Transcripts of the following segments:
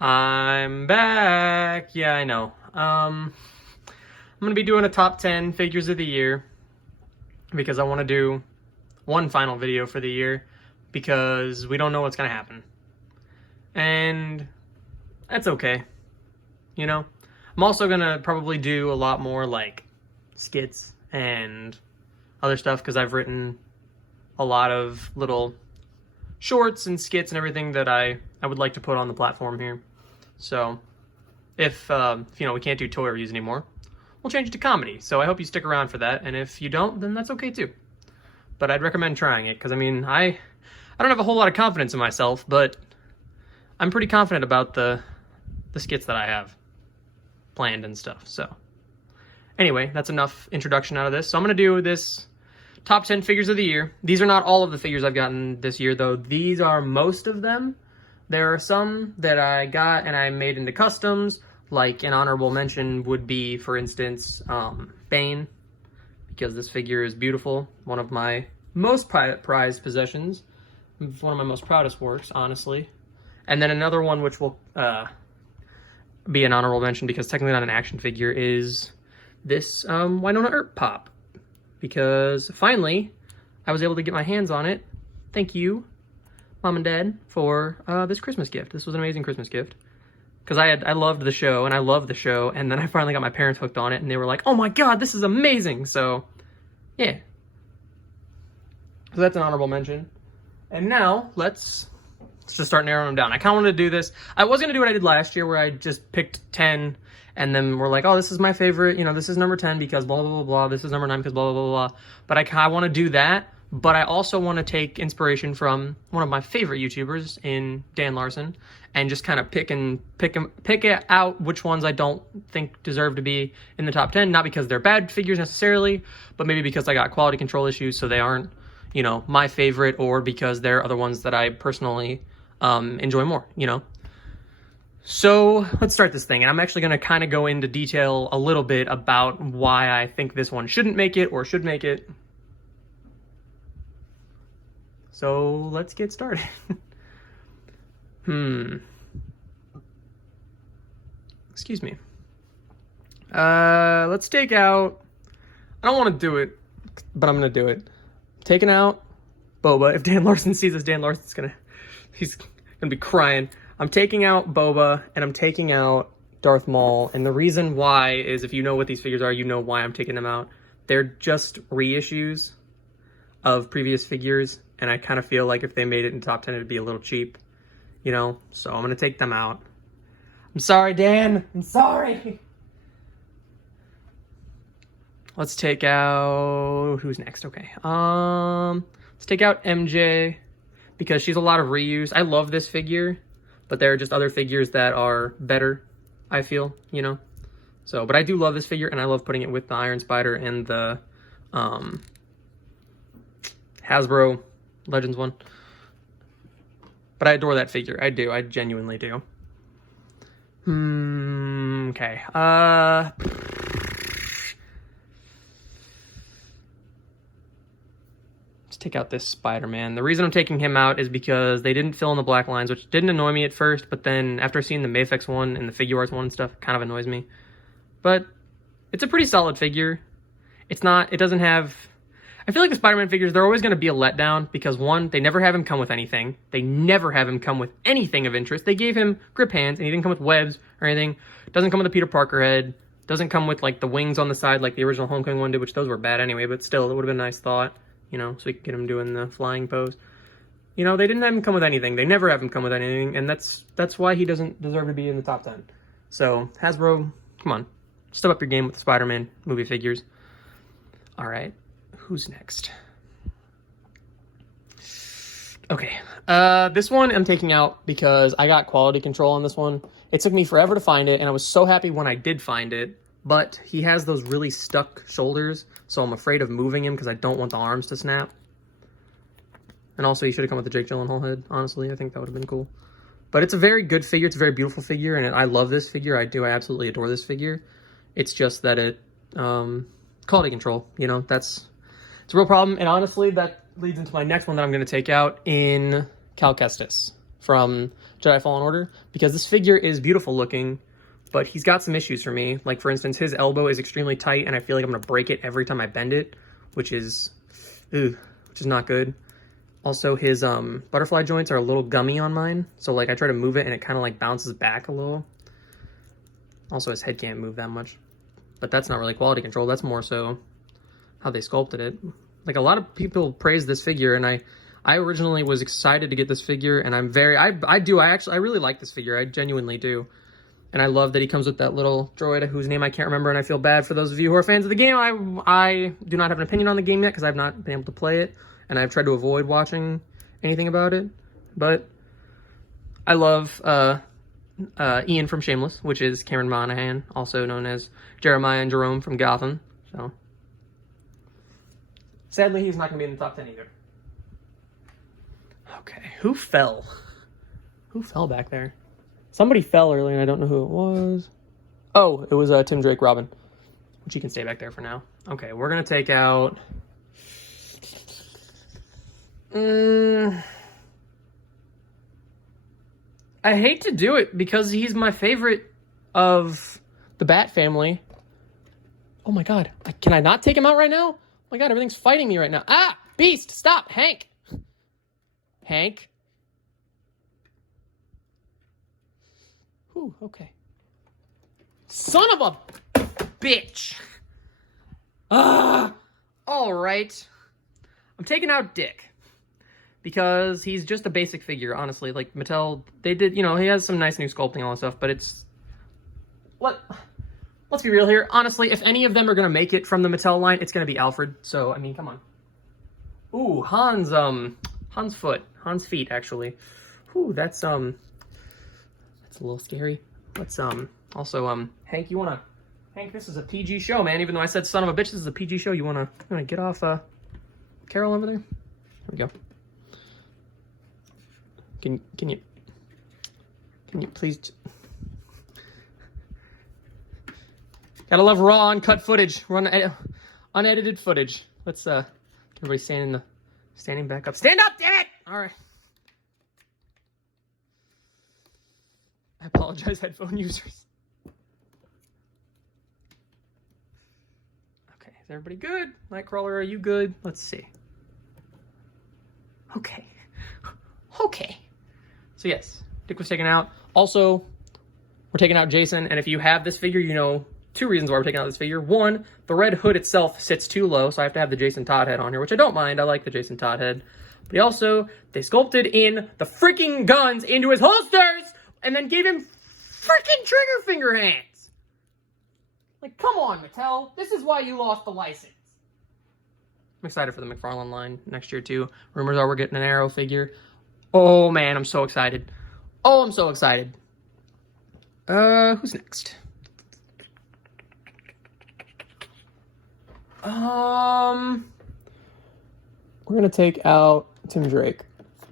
I'm back. Yeah, I know. I'm gonna be doing a top 10 figures of the year because I want to do one final video for the year because we don't know what's gonna happen. And that's okay. You know? I'm also gonna probably do a lot more like skits and other stuff because I've written a lot of little shorts and skits and everything that I would like to put on the platform here. So if we can't do toy reviews anymore, we'll change it to comedy. So I hope you stick around for that, and if you don't, then that's okay too. But I'd recommend trying it because I mean I don't have a whole lot of confidence in myself, but I'm pretty confident about the skits that I have planned and stuff. So anyway, that's enough introduction out of this. So I'm gonna do this top 10 figures of the year. These are not all of the figures I've gotten this year, though. These are most of them. There are some that I got and I made into customs, like an honorable mention would be, for instance, Bane, because this figure is beautiful. One of my most prized possessions. One of my most proudest works, honestly. And then another one which will be an honorable mention, because technically not an action figure, is this Wynonna Earp pop. Because finally, I was able to get my hands on it. Thank you, Mom and Dad, for this Christmas gift. This was an amazing Christmas gift. Because I loved the show, and I love the show, and then I finally got my parents hooked on it, and they were like, oh my god, this is amazing! So, yeah. So that's an honorable mention. And now, let's just start narrowing them down. I kind of wanted to do this. I was going to do what I did last year, where I just picked 10, and then we're like, oh, this is my favorite, this is number 10 because blah, blah, blah, blah. This is number 9 because blah, blah, blah, blah. But I want to do that, but I also want to take inspiration from one of my favorite YouTubers in Dan Larson and just kind of pick out which ones I don't think deserve to be in the top 10. Not because they're bad figures necessarily, but maybe because I got quality control issues, so they aren't, my favorite, or because there are other ones that I personally enjoy more, So let's start this thing, and I'm actually going to kind of go into detail a little bit about why I think this one shouldn't make it or should make it. So let's get started. Excuse me. Let's take out, I don't want to do it, but I'm going to do it. Taking out Boba. If Dan Larson sees this, Dan Larson's he's going to be crying. I'm taking out Boba, and I'm taking out Darth Maul, and the reason why is, if you know what these figures are, you know why I'm taking them out. They're just reissues of previous figures, and I kind of feel like if they made it in top 10, it'd be a little cheap, So I'm going to take them out. I'm sorry, Dan. I'm sorry. Let's take out... Who's next? Okay. Let's take out MJ, because she's a lot of reuse. I love this figure, but there are just other figures that are better, I feel, So, but I do love this figure, and I love putting it with the Iron Spider and the Hasbro Legends one. But I adore that figure. I do. I genuinely do. Okay. Let's take out this Spider-Man. The reason I'm taking him out is because they didn't fill in the black lines, which didn't annoy me at first, but then after seeing the Mafex one and the Figuarts one and stuff, it kind of annoys me. But it's a pretty solid figure. It doesn't have... I feel like the Spider-Man figures, they're always going to be a letdown because, one, they never have him come with anything. They never have him come with anything of interest. They gave him grip hands, and he didn't come with webs or anything. Doesn't come with a Peter Parker head. Doesn't come with, like, the wings on the side like the original Homecoming one did, which those were bad anyway, but still, it would have been a nice thought. So we could get him doing the flying pose. They didn't have him come with anything. They never have him come with anything, and that's why he doesn't deserve to be in the top 10. So, Hasbro, come on. Step up your game with the Spider-Man movie figures. All right. Who's next? Okay. This one I'm taking out because I got quality control on this one. It took me forever to find it, and I was so happy when I did find it. But he has those really stuck shoulders, so I'm afraid of moving him because I don't want the arms to snap. And also, he should have come with the Jake Gyllenhaal head, honestly. I think that would have been cool. But it's a very good figure. It's a very beautiful figure, and I love this figure. I absolutely adore this figure. It's just that it... quality control, it's a real problem. And honestly, that leads into my next one that I'm going to take out in Cal Kestis from Jedi Fallen Order, because this figure is beautiful looking, but he's got some issues for me. Like, for instance, his elbow is extremely tight, and I feel like I'm going to break it every time I bend it, which is not good. Also, his butterfly joints are a little gummy on mine, so like I try to move it and it kind of like bounces back a little. Also, his head can't move that much, but that's not really quality control. That's more so how they sculpted it. Like, a lot of people praise this figure, and I originally was excited to get this figure, and I'm very, I really like this figure. I genuinely do. And I love that he comes with that little droid whose name I can't remember, and I feel bad for those of you who are fans of the game. I do not have an opinion on the game yet because I've not been able to play it, and I've tried to avoid watching anything about it. But I love Ian from Shameless, which is Cameron Monaghan, also known as Jeremiah and Jerome from Gotham. So sadly, he's not going to be in the top 10 either. Okay, who fell? Who fell back there? Somebody fell earlier, and I don't know who it was. Oh, it was Tim Drake Robin, which he can stay back there for now. Okay, we're going to take out... I hate to do it because he's my favorite of the Bat family. Oh my god, can I not take him out right now? Oh my god, everything's fighting me right now. Ah! Beast, stop! Hank! Hank? Ooh, okay. Son of a bitch! Alright. I'm taking out Dick. Because he's just a basic figure, honestly. Like, Mattel, they did, you know, he has some nice new sculpting and all that stuff, but it's... Let's be real here. Honestly, if any of them are going to make it from the Mattel line, it's going to be Alfred. So, I mean, come on. Ooh, Hans feet, actually. Ooh, that's a little scary. Let's, also, Hank, Hank, this is a PG show, man. Even though I said son of a bitch, this is a PG show. You wanna get off, Carol over there? Here we go. Can you please... Gotta love raw, uncut footage. Unedited footage. Let's, everybody standing back up. Stand up, damn it! Alright. I apologize, headphone users. Okay, is everybody good? Nightcrawler, are you good? Let's see. Okay. Okay. So yes, Dick was taken out. Also, we're taking out Jason, and if you have this figure, you know two reasons why we're taking out this figure. One, the red hood itself sits too low, so I have to have the Jason Todd head on here, which I don't mind. I like the Jason Todd head. But also, they sculpted in the freaking guns into his holsters, and then gave him freaking trigger finger hands. Like, come on, Mattel. This is why you lost the license. I'm excited for the McFarlane line next year, too. Rumors are we're getting an Arrow figure. Oh, man, I'm so excited. Oh, I'm so excited. Who's next? We're gonna take out Tim Drake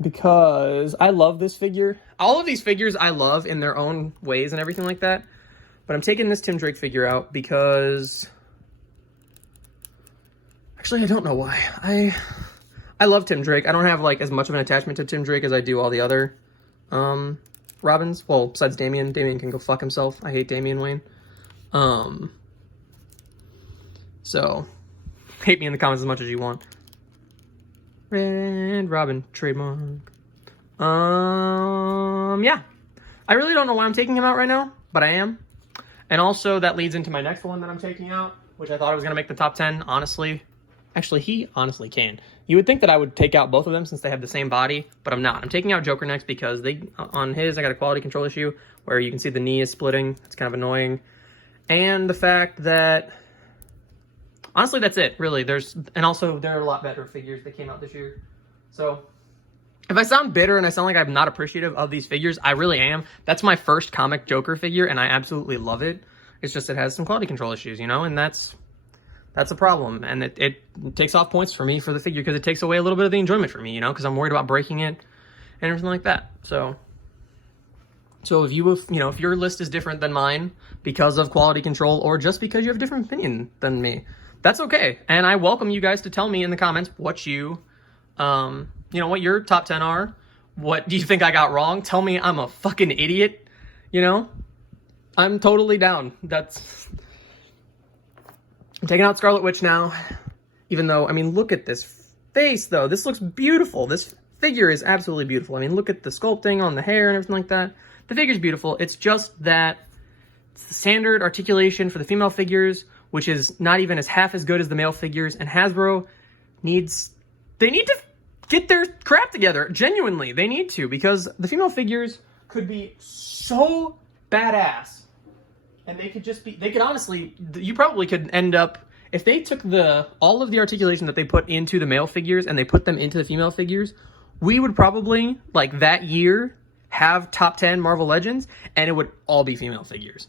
because I love this figure. All of these figures I love in their own ways and everything like that. But I'm taking this Tim Drake figure out because... Actually, I don't know why. I love Tim Drake. I don't have, like, as much of an attachment to Tim Drake as I do all the other Robins. Well, besides Damian. Damian can go fuck himself. I hate Damian Wayne. So, hate me in the comments as much as you want. Red Robin, trademark. Yeah. I really don't know why I'm taking him out right now, but I am. And also, that leads into my next one that I'm taking out, which I thought I was going to make the top 10, honestly. Actually, he honestly can. You would think that I would take out both of them since they have the same body, but I'm not. I'm taking out Joker next because on his, I got a quality control issue where you can see the knee is splitting. It's kind of annoying. And the fact that... Honestly, that's it, really. And also, there are a lot better figures that came out this year. So, if I sound bitter and I sound like I'm not appreciative of these figures, I really am. That's my first comic Joker figure, and I absolutely love it. It's just it has some quality control issues, you know? And that's a problem. And it takes off points for me for the figure because it takes away a little bit of the enjoyment for me, you know? Because I'm worried about breaking it and everything like that. So if if your list is different than mine because of quality control or just because you have a different opinion than me, that's okay. And I welcome you guys to tell me in the comments what what your top 10 are, What do you think I got wrong? Tell me I'm a fucking idiot, you know? I'm totally down. I'm taking out Scarlet Witch now, even though, I mean, look at this face, though. This looks beautiful. This figure is absolutely beautiful. I mean, look at the sculpting on the hair and everything like that. The figure's beautiful. It's just that it's the standard articulation for the female figures, which is not even half as good as the male figures, and Hasbro need to get their crap together. Genuinely, they need to, because the female figures could be so badass, and they could honestly, you probably could end up, if they took all of the articulation that they put into the male figures and they put them into the female figures, we would probably, like, that year have top 10 Marvel Legends, and it would all be female figures,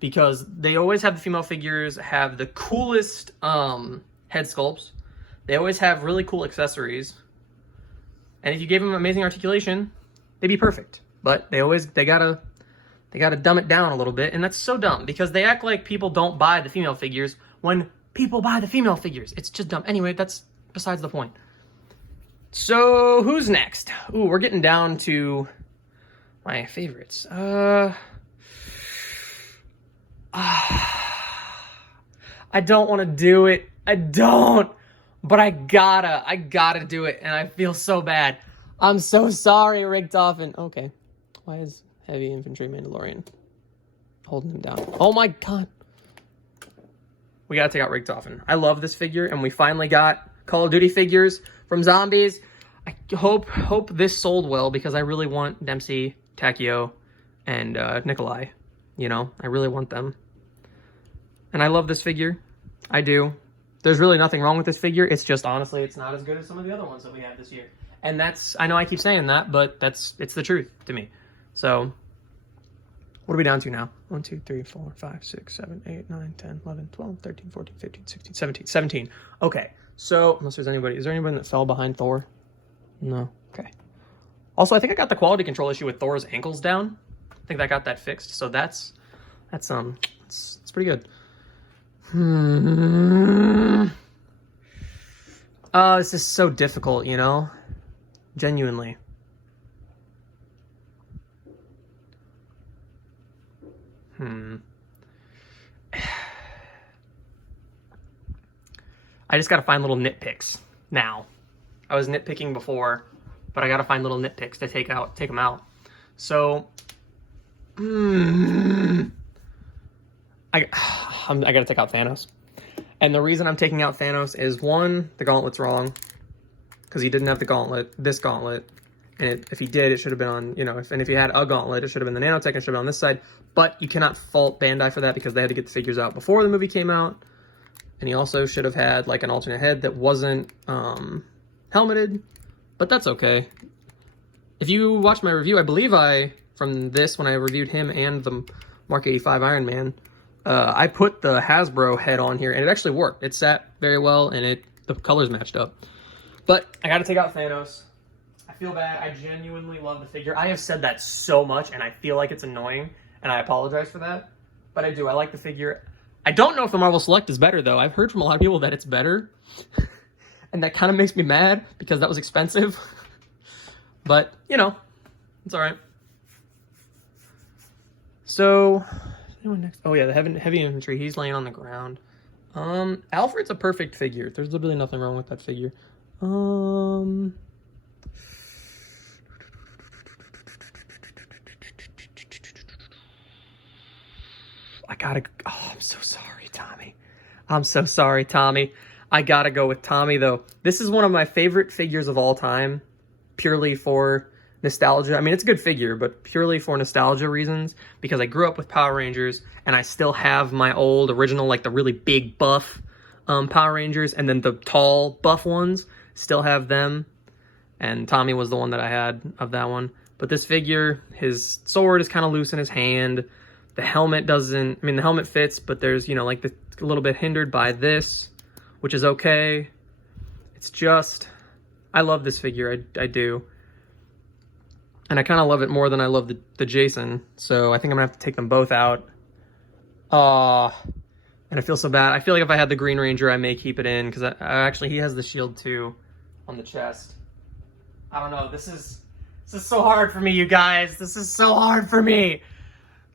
because they always have the female figures have the coolest head sculpts. They always have really cool accessories. And if you gave them amazing articulation, they'd be perfect. But they gotta dumb it down a little bit, and that's so dumb, because they act like people don't buy the female figures when people buy the female figures. It's just dumb. Anyway, that's besides the point. So, who's next? Ooh, we're getting down to my favorites. I don't want to do it. I don't. But I gotta do it, and I feel so bad. I'm so sorry, Richtofen. Okay. Why is Heavy Infantry Mandalorian holding him down? Oh my god. We gotta take out Richtofen. I love this figure, and we finally got Call of Duty figures from Zombies. I hope this sold well, because I really want Dempsey, Takeo, and Nikolai. You know, I really want them. And I love this figure. I do. There's really nothing wrong with this figure. It's just, honestly, it's not as good as some of the other ones that we have this year. And I know I keep saying that, but it's the truth to me. So, what are we down to now? 1, 2, 3, 4, 5, 6, 7, 8, 9, 10, 11, 12, 13, 14, 15, 16, 17. 17. Okay. So, unless there's anybody. Is there anybody that fell behind Thor? No. Okay. Also, I think I got the quality control issue with Thor's ankles down. I think I got that fixed. So it's pretty good. Oh, this is so difficult, you know? Genuinely. I just gotta find little nitpicks now. I was nitpicking before, but I gotta find little nitpicks to take them out. So, I gotta take out Thanos. And the reason I'm taking out Thanos is, one, the gauntlet's wrong, because he didn't have this gauntlet. And if he did, it should have been on, you know, if he had a gauntlet, it should have been the nanotech, and it should have been on this side. But you cannot fault Bandai for that, because they had to get the figures out before the movie came out. And he also should have had, like, an alternate head that wasn't helmeted. But that's okay. If you watch my review, I believe from this, when I reviewed him and the Mark 85 Iron Man, I put the Hasbro head on here, and it actually worked. It sat very well, and the colors matched up. But I gotta take out Thanos. I feel bad. I genuinely love the figure. I have said that so much, and I feel like it's annoying, and I apologize for that. But I do. I like the figure. I don't know if the Marvel Select is better, though. I've heard from a lot of people that it's better. And that kind of makes me mad, because that was expensive. But, you know, it's all right. So, anyone next? Oh, yeah, the heavy infantry. He's laying on the ground. Alfred's a perfect figure. There's literally nothing wrong with that figure. I'm so sorry, Tommy. I'm so sorry, Tommy. I gotta go with Tommy, though. This is one of my favorite figures of all time, purely for nostalgia. I mean, it's a good figure, but purely for nostalgia reasons, because I grew up with Power Rangers, and I still have my old original, like the really big buff Power Rangers, and then the tall buff ones, still have them. And Tommy was the one that I had of that one. But this figure, his sword is kind of loose in his hand. The helmet doesn't, I mean, the helmet fits, but there's, you know, like a little bit hindered by this, which is okay. It's just, I love this figure, I do. And I kind of love it more than I love the Jason, so I think I'm gonna have to take them both out. And I feel so bad. I feel like if I had the Green Ranger, I may keep it in, because I actually, he has the shield too on the chest. I don't know, this is This is so hard for me, you guys. This is so hard for me.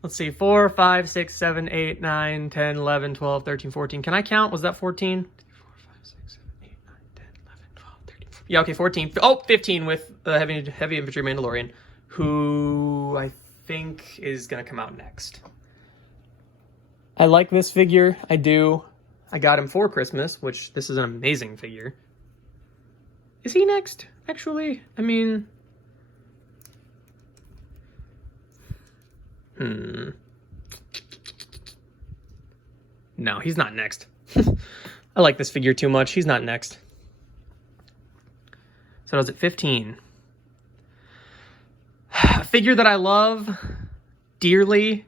Let's see, 4, 5, 6, 7, 8, 9, 10, 11, 12, 13, 14. Can I count? Was that 14? 4, 5, 6, 7, 8, 9, 10, 11, 12, 13, 14. Yeah, okay, 14. Oh, 15 with the heavy infantry Mandalorian, who I think is going to come out next. I like this figure. I do. I got him for Christmas, which this is an amazing figure. Is he next? Actually, I mean... No, he's not next. I like this figure too much. He's not next. So does it 15? A figure that I love dearly,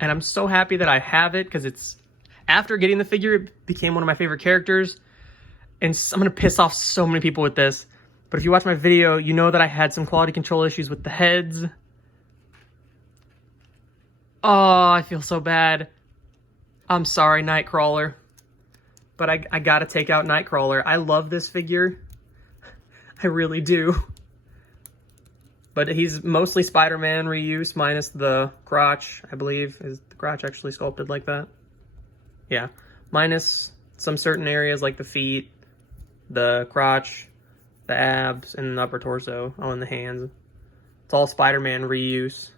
and I'm so happy that I have it because it's after getting the figure, it became one of my favorite characters. And I'm gonna piss off so many people with this, but if you watch my video, you know that I had some quality control issues with the heads. Oh, I feel so bad. I'm sorry, Nightcrawler. But I gotta take out Nightcrawler. I love this figure. I really do. But he's mostly Spider-Man reuse minus the crotch, I believe. Is the crotch actually sculpted like that? Yeah. Minus some certain areas like the feet, the crotch, the abs, and the upper torso. Oh, and the hands. It's all Spider-Man reuse.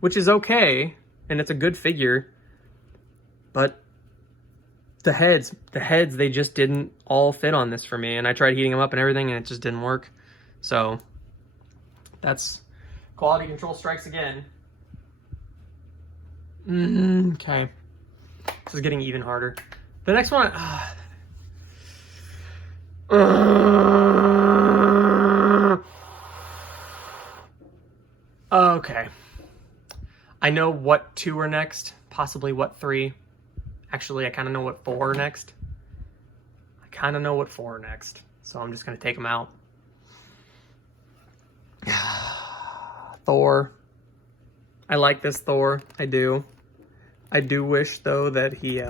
Which is okay. And it's a good figure, but the heads, they just didn't all fit on this for me. And I tried heating them up and everything, and it just didn't work. So that's quality control strikes again. Okay. This is getting even harder. The next one, okay. I know what 2 are next, possibly what 3. Actually, I kind of know what 4 are next. So I'm just going to take them out. Thor. I like this Thor. I do. I do wish, though, that he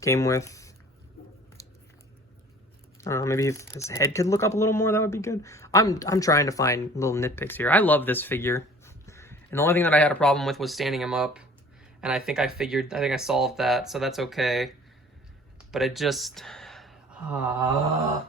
came with... maybe if his head could look up a little more, that would be good. I'm trying to find little nitpicks here. I love this figure. And the only thing that I had a problem with was standing him up. And I think I solved that, so that's okay. But it just... We're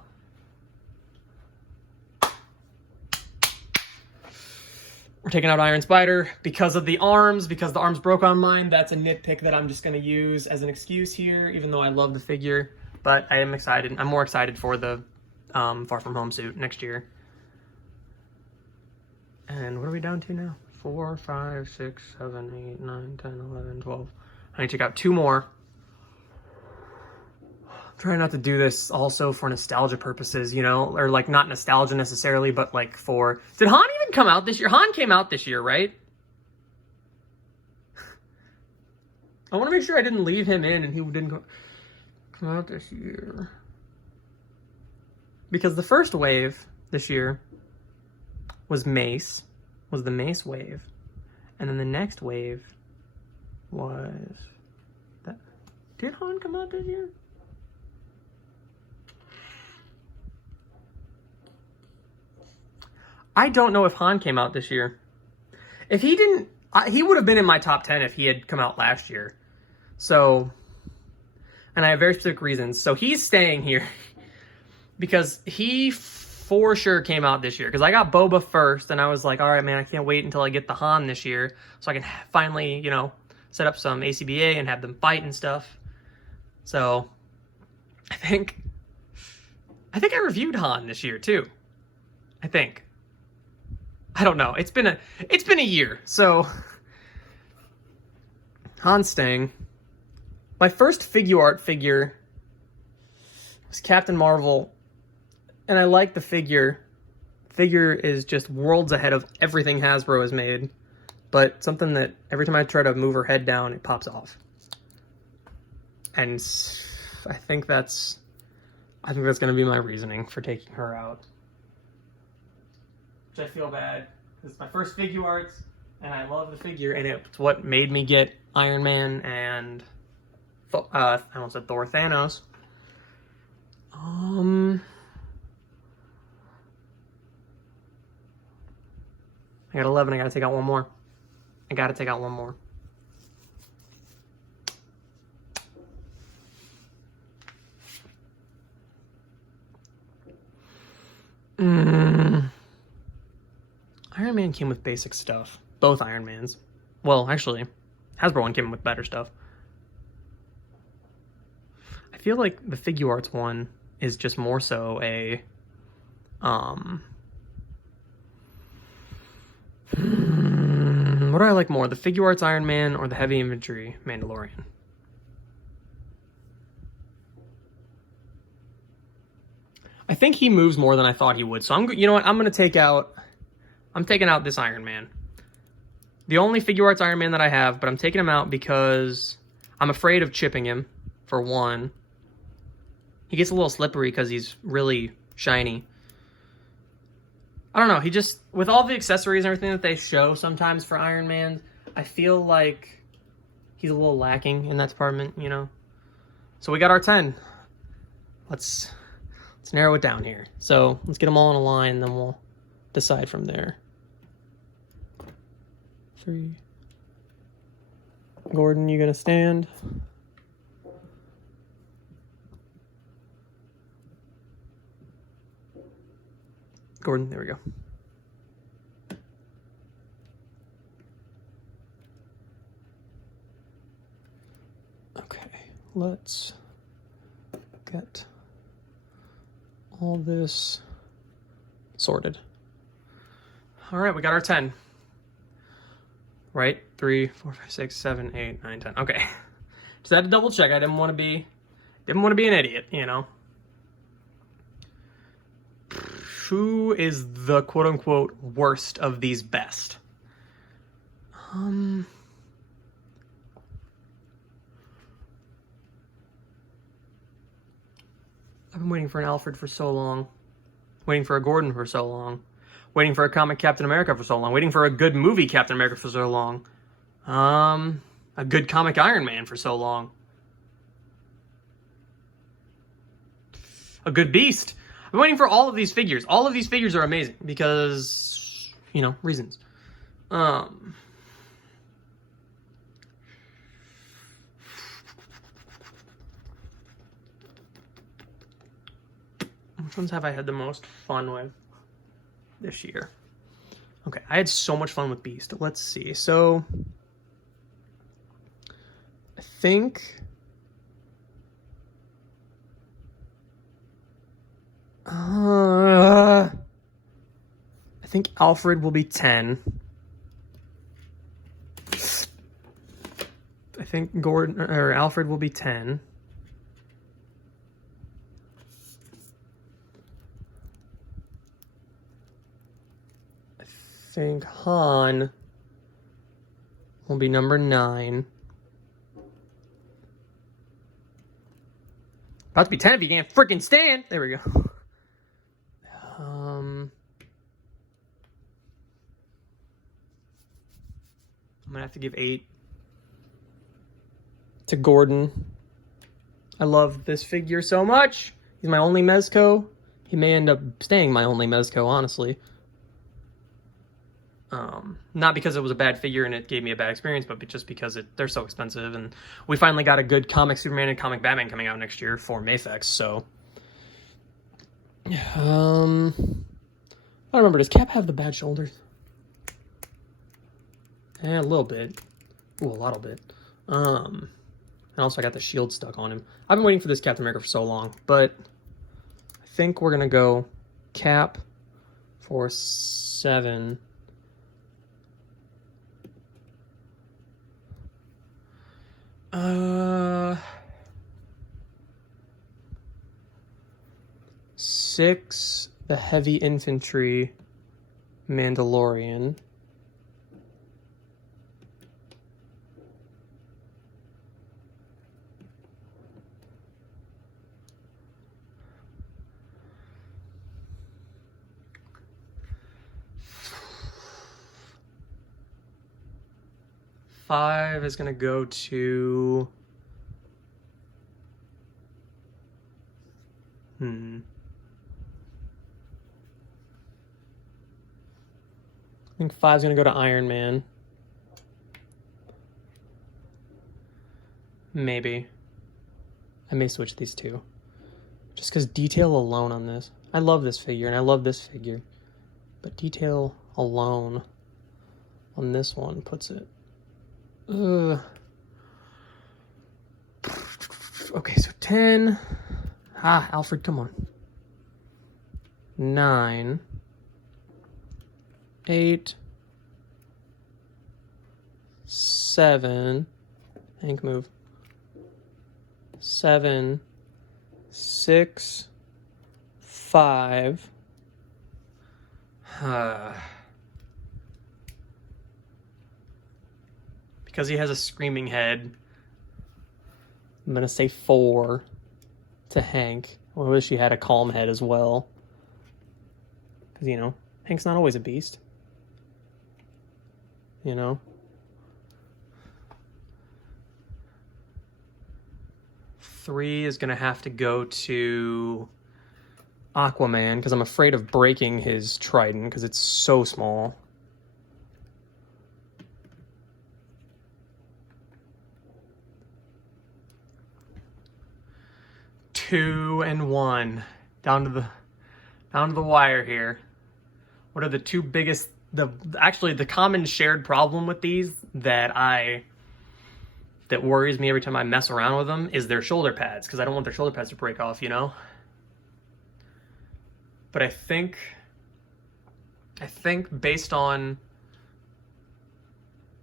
taking out Iron Spider because of the arms, because the arms broke on mine. That's a nitpick that I'm just going to use as an excuse here, even though I love the figure. But I am excited. I'm more excited for the Far From Home suit next year. And what are we down to now? 4, 5, 6, 7, 8, 9, 10, 11, 12. I need to take out 2 more. I'm trying not to do this also for nostalgia purposes, you know? Or, like, not nostalgia necessarily, but, like, for... Did Han even come out this year? Han came out this year, right? I want to make sure I didn't leave him in and he didn't come out this year. Because the first wave this year was Mace, was the Mace wave. And then the next wave was that. Did Han come out this year? I don't know if Han came out this year. If he didn't, he would have been in my top 10 if he had come out last year. So, and I have very specific reasons. So he's staying here because he for sure came out this year. Because I got Boba first, and I was like, all right, man, I can't wait until I get the Han this year so I can finally, you know, set up some ACBA and have them fight and stuff. So, I think I reviewed Han this year too. I think. I don't know. It's been a year. So, Han's staying. My first figure art figure was Captain Marvel, and I like the figure. Figure is just worlds ahead of everything Hasbro has made, but something that every time I try to move her head down, it pops off. And I think that's going to be my reasoning for taking her out. Which I feel bad, because it's my first figure arts, and I love the figure, and it's what made me get Iron Man and I almost said Thor, Thanos. I got 11. I gotta take out one more. I gotta take out one more. Iron Man came with basic stuff. Both Iron Mans. Well, actually, Hasbro one came with better stuff. I feel like the Figuarts one is just more so a what do I like more, the Figuarts Iron Man or the Heavy Infantry Mandalorian? I think he moves more than I thought he would. So you know what? I'm taking out this Iron Man. The only Figuarts Iron Man that I have, but I'm taking him out because I'm afraid of chipping him, for one. He gets a little slippery because he's really shiny. I don't know, he just, with all the accessories and everything that they show sometimes for Iron Man, I feel like he's a little lacking in that department, you know? So we got our 10. Let's narrow it down here. So let's get them all in a line, and then we'll decide from there. 3. Gordon, you gonna stand? Gordon, there we go. Okay, let's get all this sorted. All right, we got our 10. Right? 3, 4, 5, 6, 7, 8, 9, 10. Okay. Just had to double check. I didn't want to be an idiot, you know. Who is the quote-unquote worst of these best? I've been waiting for an Alfred for so long. Waiting for a Gordon for so long. Waiting for a comic Captain America for so long. Waiting for a good movie Captain America for so long. A good comic Iron Man for so long. A good Beast. I'm waiting for all of these figures. All of these figures are amazing because, you know, reasons. Which ones have I had the most fun with this year? Okay, I had so much fun with Beast. Let's see. So, I think... I think Alfred will be 10. I think Gordon or Alfred will be 10. I think Han will be number 9. About to be 10 if you can't freaking stand. There we go. I'm gonna have to give 8 to Gordon. I love this figure so much. He's my only Mezco. He may end up staying my only Mezco, honestly. Not because it was a bad figure and it gave me a bad experience, but just because they're so expensive, and we finally got a good comic Superman and comic Batman coming out next year for Mafex, so. I don't remember, does Cap have the bad shoulders? Yeah, a little bit. Ooh, a little bit. And also I got the shield stuck on him. I've been waiting for this Captain America for so long, but I think we're gonna go Cap for 7. Six, the Heavy Infantry Mandalorian. Five is gonna go to I think 5's going to go to Iron Man. Maybe. I may switch these two. Just because detail alone on this. I love this figure and I love this figure. But detail alone on this one puts it... Ugh. Okay, so 10. Alfred, come on. 9. 8. 7. Hank, move. 7. 6. 5. Because he has a screaming head, I'm going to say 4 to Hank. I wish he had a calm head as well. Because, you know, Hank's not always a beast. You know? 3 is going to have to go to Aquaman, because I'm afraid of breaking his trident, because it's so small. Two and 1 down to the wire here. What are the two biggest? Actually the common shared problem with these that worries me every time I mess around with them is their shoulder pads, because I don't want their shoulder pads to break off, you know. But I think based on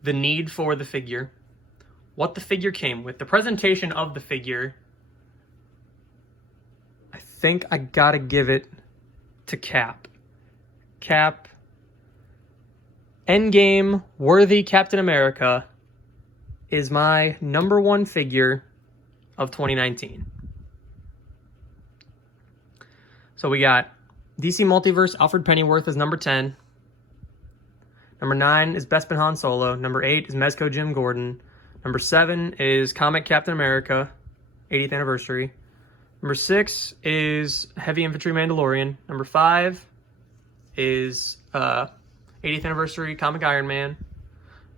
the need for the figure, what the figure came with, the presentation of the figure, I think I gotta give it to Cap. Cap, Endgame worthy Captain America is my #1 figure of 2019. So we got DC Multiverse Alfred Pennyworth as number 10. Number 9 is Bespin Han Solo. Number 8 is Mezco Jim Gordon. Number 7 is Comic Captain America, 80th anniversary. Number 6 is Heavy Infantry Mandalorian. Number 5 is 80th anniversary Comic Iron Man.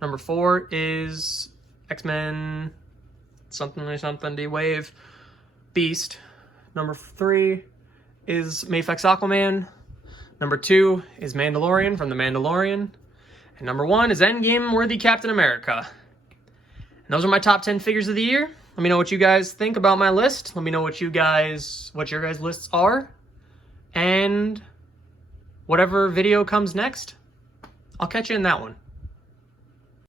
Number 4 is X-Men something D-Wave Beast. Number 3 is Mafex Aquaman. Number 2 is Mandalorian from The Mandalorian. And number 1 is Endgame worthy Captain America. And those are my top 10 figures of the year. Let me know what you guys think about my list. Let me know what your guys' lists are. And whatever video comes next, I'll catch you in that one.